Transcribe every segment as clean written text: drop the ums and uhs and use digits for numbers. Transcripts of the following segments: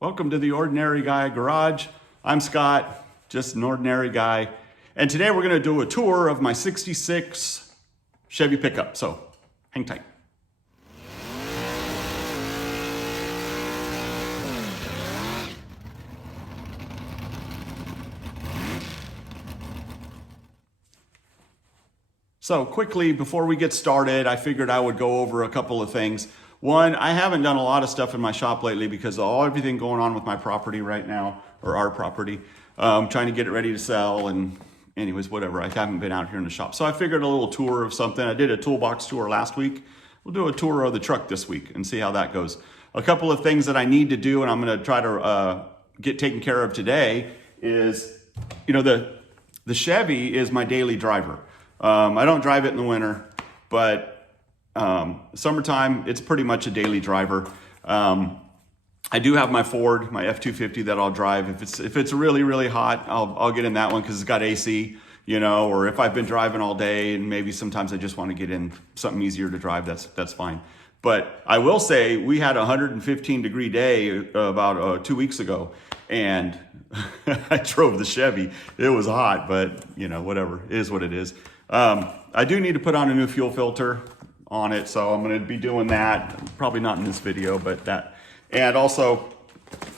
Welcome to the Ordinary Guy Garage. I'm Scott, just an ordinary guy. And today we're gonna do a tour of my 66 Chevy pickup. So hang tight. So quickly, before we get started, I figured I would go over a couple of things. One, I haven't done a lot of stuff in my shop lately because of everything going on with my property right now, or our property. Trying to get it ready to sell, and anyways, whatever. I haven't been out here in the shop. So I figured a little tour of something. I did a toolbox tour last week. We'll do a tour of the truck this week and see how that goes. A couple of things that I need to do and I'm gonna try to get taken care of today is, the Chevy is my daily driver. I don't drive it in the winter, but summertime, it's pretty much a daily driver. I do have my Ford, my F-250 that I'll drive. If it's really, really hot, I'll get in that one because it's got AC, or if I've been driving all day and maybe sometimes I just want to get in something easier to drive, that's fine. But I will say we had a 115-degree day about 2 weeks ago, and I drove the Chevy. It was hot, but whatever, it is what it is. I do need to put on a new fuel filter on it, so I'm going to be doing that. Probably not in this video, but that. And also,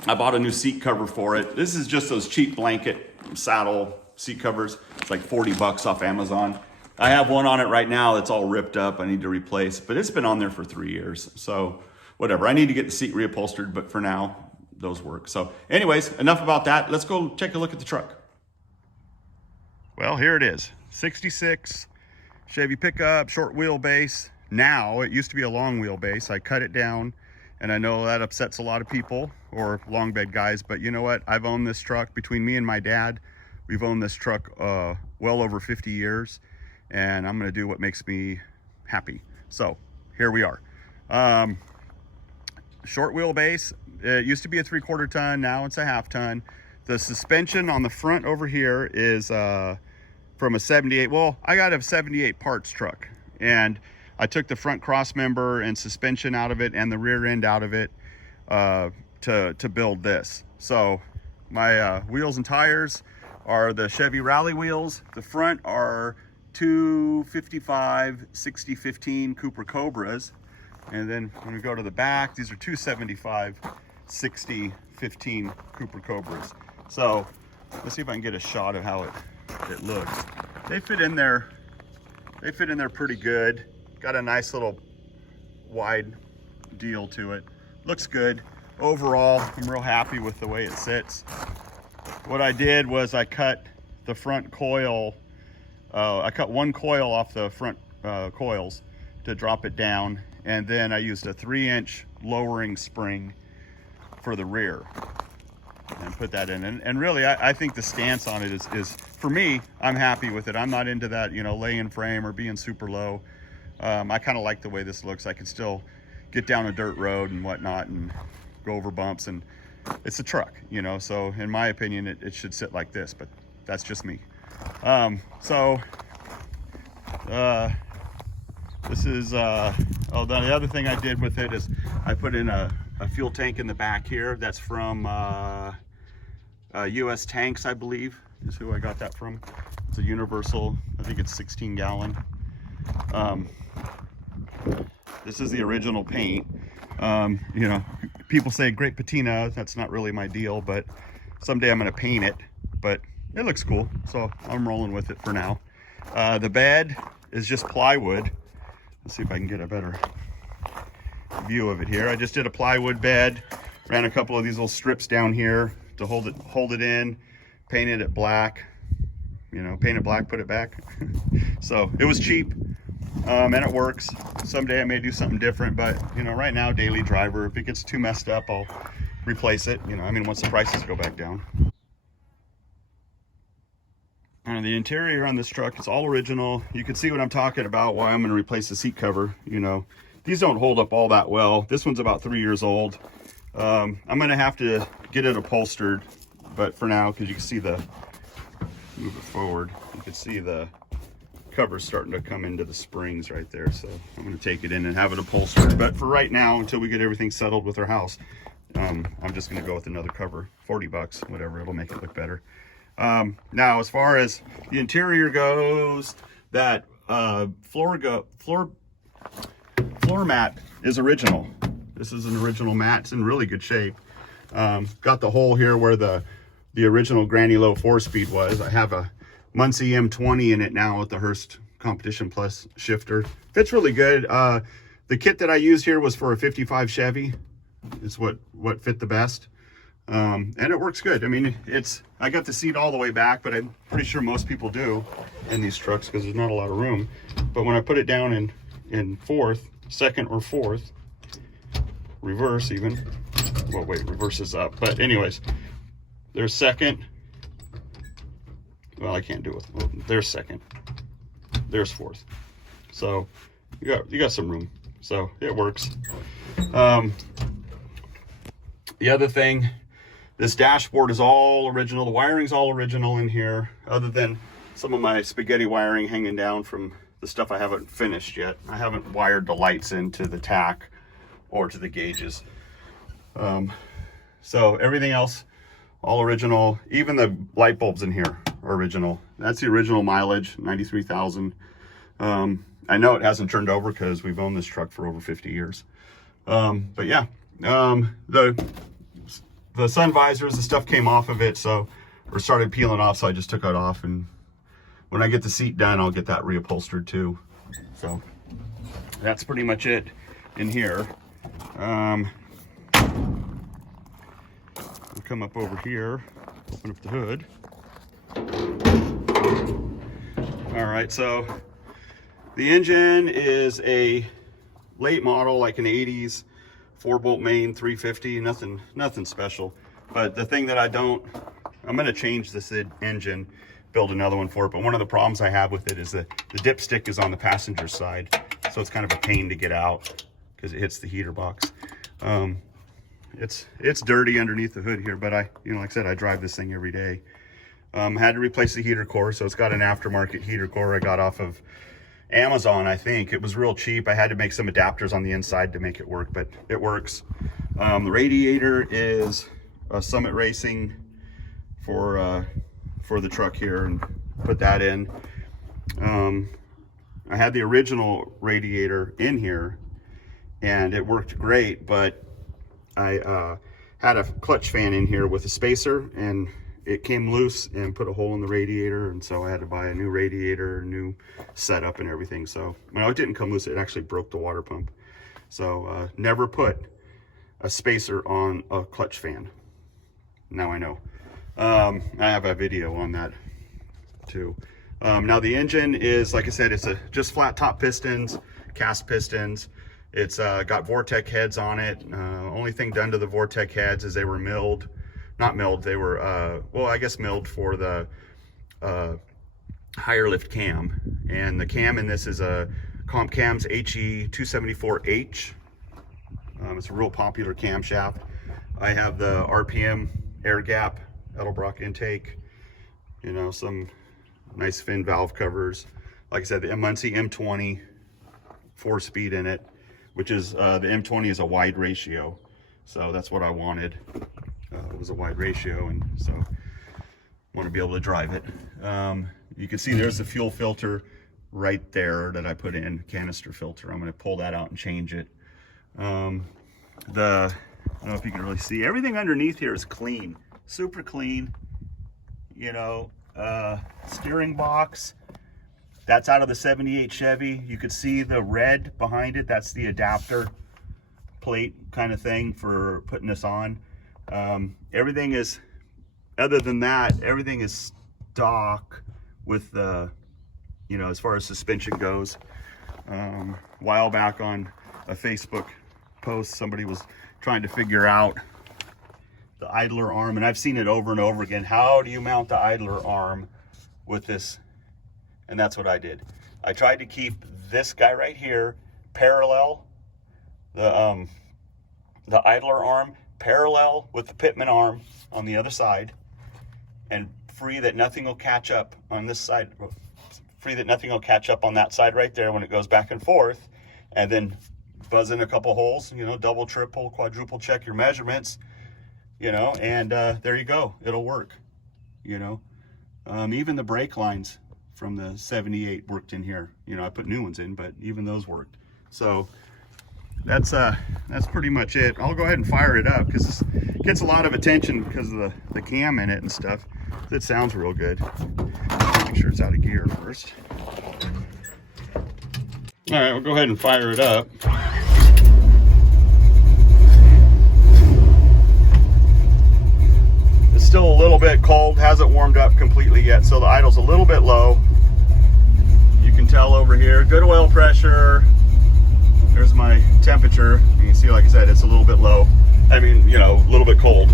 I bought a new seat cover for it. This is just those cheap blanket saddle seat covers. It's like 40 bucks off Amazon. I have one on it right now that's all ripped up. I need to replace, but it's been on there for 3 years. So whatever. I need to get the seat reupholstered, but for now, those work. So anyways, enough about that. Let's go take a look at the truck. Well, here it is. 66 Chevy pickup, short wheelbase. Now, it used to be a long wheelbase. I cut it down, and I know that upsets a lot of people, or long bed guys, but you know what? I've owned this truck, between me and my dad, we've owned this truck well over 50 years, and I'm gonna do what makes me happy. So, here we are. Short wheelbase. It used to be a 3/4 ton, now it's a 1/2 ton. The suspension on the front over here is from a 78, well, I got a 78 parts truck, and I took the front cross member and suspension out of it and the rear end out of it to build this. So my wheels and tires are the Chevy Rally wheels. The front are 255 60/15 Cooper Cobras. And then when we go to the back, these are 275 60/15 Cooper Cobras. So let's see if I can get a shot of how it looks. They fit in there pretty good. Got a nice little wide deal to it. Looks good. Overall, I'm real happy with the way it sits. What I did was I cut the front coil. I cut one coil off the front coils to drop it down, and then I used a 3-inch lowering spring for the rear and put that in. And really, I think the stance on it is, for me, I'm happy with it. I'm not into that, laying frame or being super low. I kind of like the way this looks. I can still get down a dirt road and whatnot and go over bumps, and it's a truck, so in my opinion, it should sit like this, but that's just me. This is, the other thing I did with it is I put in a fuel tank in the back here. That's from US Tanks, I believe, is who I got that from. It's a universal, I think it's 16 gallon. This is the original paint. People say great patina. That's not really my deal, but someday I'm gonna paint it, but it looks cool, so I'm rolling with it for now. The bed is just plywood. Let's see if I can get a better view of it here. I just did a plywood bed, ran a couple of these little strips down here to hold it in, painted it black, paint it black, put it back. So it was cheap, and it works. Someday I may do something different, but right now, daily driver. If it gets too messed up, I'll replace it, once the prices go back down. And the interior on this truck is all original. You can see what I'm talking about, why I'm going to replace the seat cover. These don't hold up all that well. This one's about 3 years old. I'm going to have to get it upholstered, but for now, because you can see move it forward, you can see the cover's starting to come into the springs right there. So I'm going to take it in and have it upholstered. But for right now, until we get everything settled with our house, I'm just gonna go with another cover, 40 bucks, whatever, it'll make it look better. Now, as far as the interior goes, that floor mat is original. This is an original mat. It's in really good shape. Got the hole here where the original Granny Low 4-speed was. I have a Muncie M20 in it now with the Hurst Competition Plus shifter. Fits really good. The kit that I used here was for a 55 Chevy. It's what fit the best. And it works good. I mean, I got the seat all the way back, but I'm pretty sure most people do in these trucks because there's not a lot of room. But when I put it down in fourth, second or fourth, reverse even, well, wait, reverse is up. But anyways, there's second. Well, I can't do it. Well, there's second. There's fourth. So you got some room. So it works. The other thing, this dashboard is all original. The wiring's all original in here, other than some of my spaghetti wiring hanging down from the stuff I haven't finished yet. I haven't wired the lights into the tack or to the gauges. So everything else, all original. Even the light bulbs in here are original. That's the original mileage, 93,000. I know it hasn't turned over because we've owned this truck for over 50 years. But yeah, the sun visors, the stuff came off of it, or started peeling off, so I just took it off, and when I get the seat done, I'll get that reupholstered too. So that's pretty much it in here. We'll come up over here, open up the hood. All right, so the engine is a late model, like an 80s 4-bolt main 350, nothing special. But the thing that I'm gonna change this engine, build another one for it. But one of the problems I have with it is that the dipstick is on the passenger side. So it's kind of a pain to get out because it hits the heater box. It's dirty underneath the hood here, but like I said, I drive this thing every day. Had to replace the heater core. So it's got an aftermarket heater core I got off of Amazon, I think. It was real cheap. I had to make some adapters on the inside to make it work, but it works. The radiator is a Summit Racing for the truck here, and put that in. I had the original radiator in here and it worked great, but I had a clutch fan in here with a spacer, and it came loose and put a hole in the radiator, and so I had to buy a new radiator, new setup and everything. So, well, it didn't come loose, it actually broke the water pump. So never put a spacer on a clutch fan. Now I know. I have a video on that too. Now the engine is, like I said, it's just flat top pistons, cast pistons. It's got Vortec heads on it. Only thing done to the Vortec heads is they were milled. Not milled, they were, well, I guess milled for the higher lift cam. And the cam in this is a Comp Cam's HE274H. It's a real popular camshaft. I have the RPM air gap, Edelbrock intake, some nice fin valve covers. Like I said, the Muncie M20, 4-speed in it, which is, the M20 is a wide ratio. So that's what I wanted. It was a wide ratio, and so want to be able to drive it. You can see there's the fuel filter right there that I put in, canister filter. I'm going to pull that out and change it. I don't know if you can really see, everything underneath here is clean, super clean. Steering box, that's out of the 78 Chevy. You could see the red behind it. That's the adapter plate kind of thing for putting this on. Everything is, other than that, everything is stock with the, as far as suspension goes. A while back on a Facebook post, somebody was trying to figure out the idler arm, and I've seen it over and over again. How do you mount the idler arm with this? And that's what I did. I tried to keep this guy right here parallel, the idler arm parallel with the pitman arm on the other side, and free that nothing will catch up on this side, free that nothing will catch up on that side right there when it goes back and forth, and then buzz in a couple holes, you know, double, triple, quadruple check your measurements, you know, and there you go. It'll work, you know. Even the brake lines from the 78 worked in here. You know, I put new ones in, but even those worked. So that's pretty much it. I'll go ahead and fire it up because it gets a lot of attention because of the cam in it and stuff. It sounds real good. Make sure it's out of gear first. All right, we'll go ahead and fire it up. It's still a little bit cold, hasn't warmed up completely yet, so the idle's a little bit low. You can tell over here, good oil pressure. There's my temperature. You can see, like I said, it's a little bit low. I mean, you know, a little bit cold.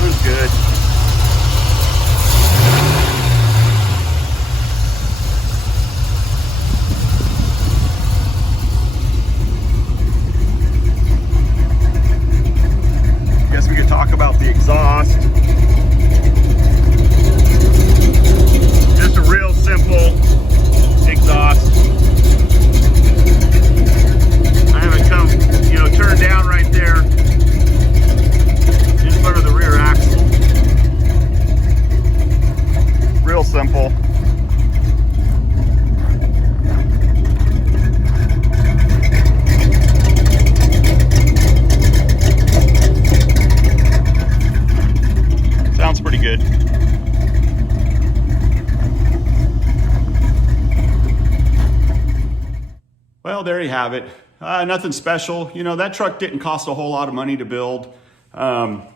Runs good. Guess we could talk about the exhaust. Just a real simple exhaust. I have it come, you know, turned down right there in front of the rear axle. Real simple. Sounds pretty good. Well, there you have it. Nothing special. You know, that truck didn't cost a whole lot of money to build. You know,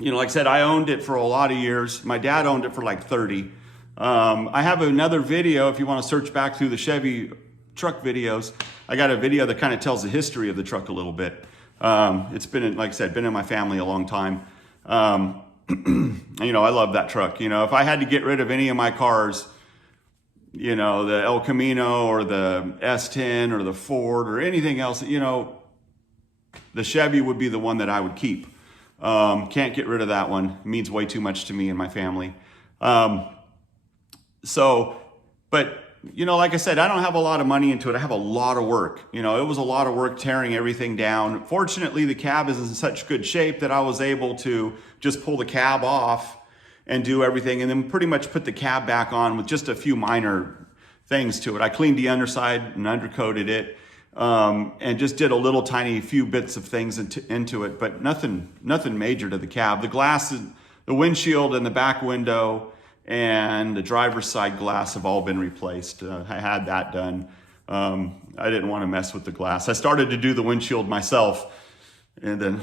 like I said, I owned it for a lot of years. My dad owned it for like 30. I have another video if you want to search back through the Chevy truck videos. I got a video that kind of tells the history of the truck a little bit. It's been, like I said, been in my family a long time. You know, I love that truck. You know, if I had to get rid of any of my cars, you know, the El Camino or the S10 or the Ford or anything else, you know, the Chevy would be the one that I would keep. Can't get rid of that one. It means way too much to me and my family. But, you know, like I said, I don't have a lot of money into it. I have a lot of work. You know, it was a lot of work tearing everything down. Fortunately, the cab is in such good shape that I was able to just pull the cab off and do everything and then pretty much put the cab back on with just a few minor things to it. I cleaned the underside and undercoated it and just did a little tiny few bits of things into it, but nothing major to the cab. The glass, the windshield and the back window and the driver's side glass have all been replaced. I had that done. I didn't want to mess with the glass. I started to do the windshield myself and then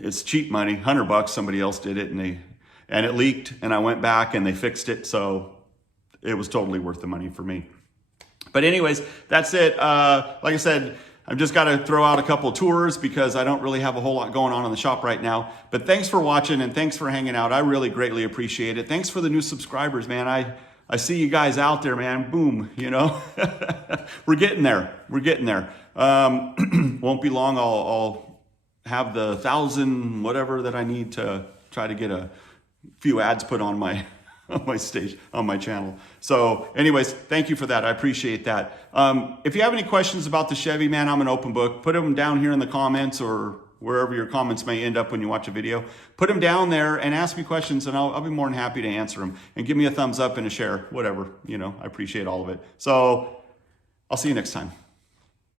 it's cheap money, $100. Somebody else did it and it leaked and I went back and they fixed it. So it was totally worth the money for me. But anyways, that's it. Like I said, I've just got to throw out a couple of tours because I don't really have a whole lot going on in the shop right now. But thanks for watching and thanks for hanging out. I really greatly appreciate it. Thanks for the new subscribers, man. I see you guys out there, man. Boom, you know. We're getting there. We're getting there. Won't be long. I'll have the 1,000 whatever that I need to try to get a few ads put on my on my channel. So anyways, thank you for that. I appreciate that. If you have any questions about the Chevy, man, I'm an open book. Put them down here in the comments or wherever your comments may end up when you watch a video. Put them down there and ask me questions and I'll be more than happy to answer them. And give me a thumbs up and a share, whatever, you know, I appreciate all of it. So I'll see you next time.